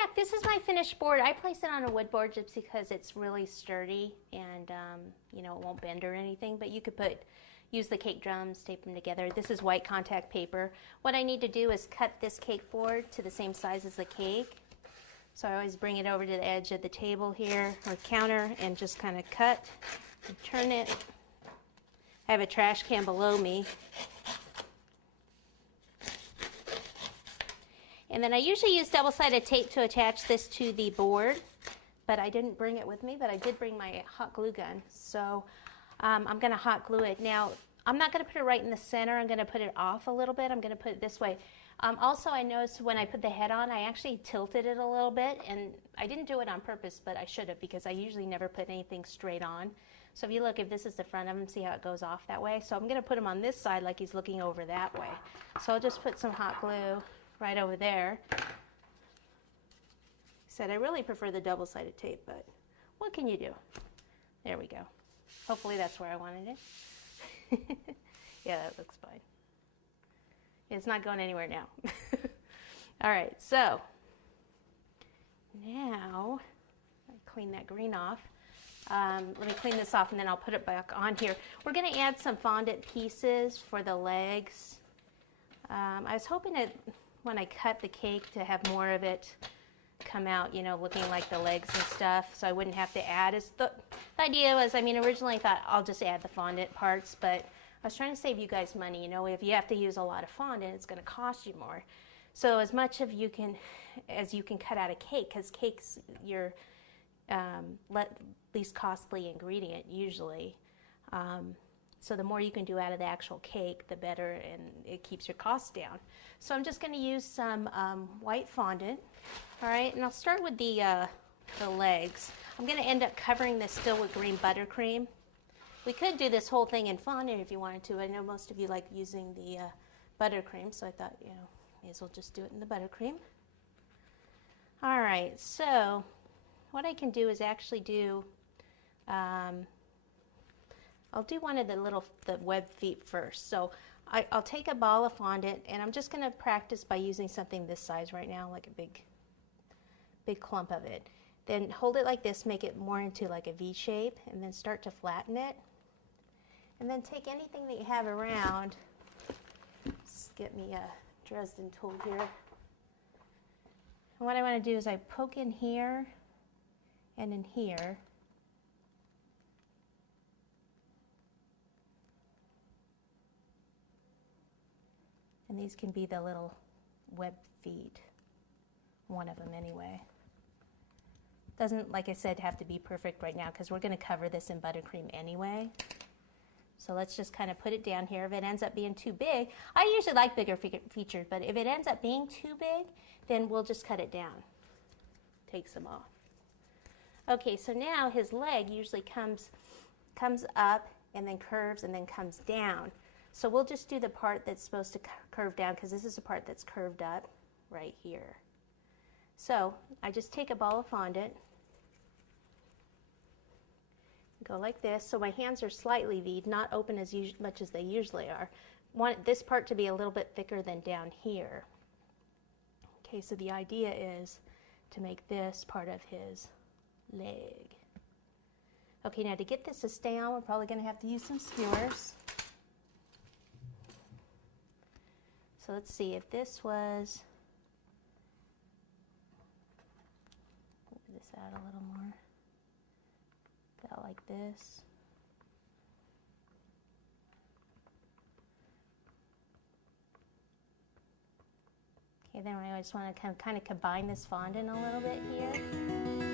back. This is my finished board. I place it on a wood board just because it's really sturdy and you know, it won't bend or anything, but you could use the cake drums, tape them together. This is white contact paper. What I need to do is cut this cake board to the same size as the cake. So I always bring it over to the edge of the table here or counter and just kind of cut and turn it. I have a trash can below me. And then I usually use double-sided tape to attach this to the board, but I didn't bring it with me, but I did bring my hot glue gun. So I'm going to hot glue it. Now, I'm not going to put it right in the center. I'm going to put it off a little bit. I'm going to put it this way. Also, I noticed when I put the head on, I actually tilted it a little bit, and I didn't do it on purpose, but I should have because I usually never put anything straight on. So if you look, if this is the front of him, see how it goes off that way? So I'm going to put him on this side like he's looking over that way. So I'll just put some hot glue right over there. Said I really prefer the double-sided tape, but what can you do? There we go. Hopefully that's where I wanted it. Yeah, that looks fine. It's not going anywhere now. All right, so now I clean that green off. Let me clean this off and then I'll put it back on here. We're going to add some fondant pieces for the legs. I was hoping that when I cut the cake to have more of it come out, you know, looking like the legs and stuff, so I wouldn't have to add. The idea was, I mean, originally I thought I'll just add the fondant parts, but I was trying to save you guys money. You know, if you have to use a lot of fondant, it's going to cost you more. So as much as you can cut out a cake, because cake's your least costly ingredient usually. So the more you can do out of the actual cake, the better, and it keeps your costs down. So I'm just going to use some white fondant, all right? And I'll start with the legs. I'm going to end up covering this still with green buttercream. We could do this whole thing in fondant if you wanted to. I know most of you like using the buttercream, so I thought, you know, may as well just do it in the buttercream. All right, so what I can do is actually do I'll do one of the web feet first. So I'll take a ball of fondant, and I'm just going to practice by using something this size right now, like a big clump of it. Then hold it like this, make it more into like a V shape, and then start to flatten it. And then take anything that you have around. Just get me a Dresden tool here. And what I want to do is I poke in here and in here. And these can be the little web feet, one of them anyway. Doesn't, like I said, have to be perfect right now because we're going to cover this in buttercream anyway. So let's just kind of put it down here. If it ends up being too big, I usually like bigger features, but if it ends up being too big, then we'll just cut it down. Takes them off. Okay, so now his leg usually comes up and then curves and then comes down. So we'll just do the part that's supposed to curve down because this is the part that's curved up right here. So I just take a ball of fondant, go like this. So my hands are slightly V'd, not open as much as they usually are. Want this part to be a little bit thicker than down here. Okay, so the idea is to make this part of his leg. Okay, now to get this to stay on, we're probably going to have to use some skewers. So let's see, if this was, move this out a little more, about like this. Okay, then I just want to kind of combine this fondant a little bit here.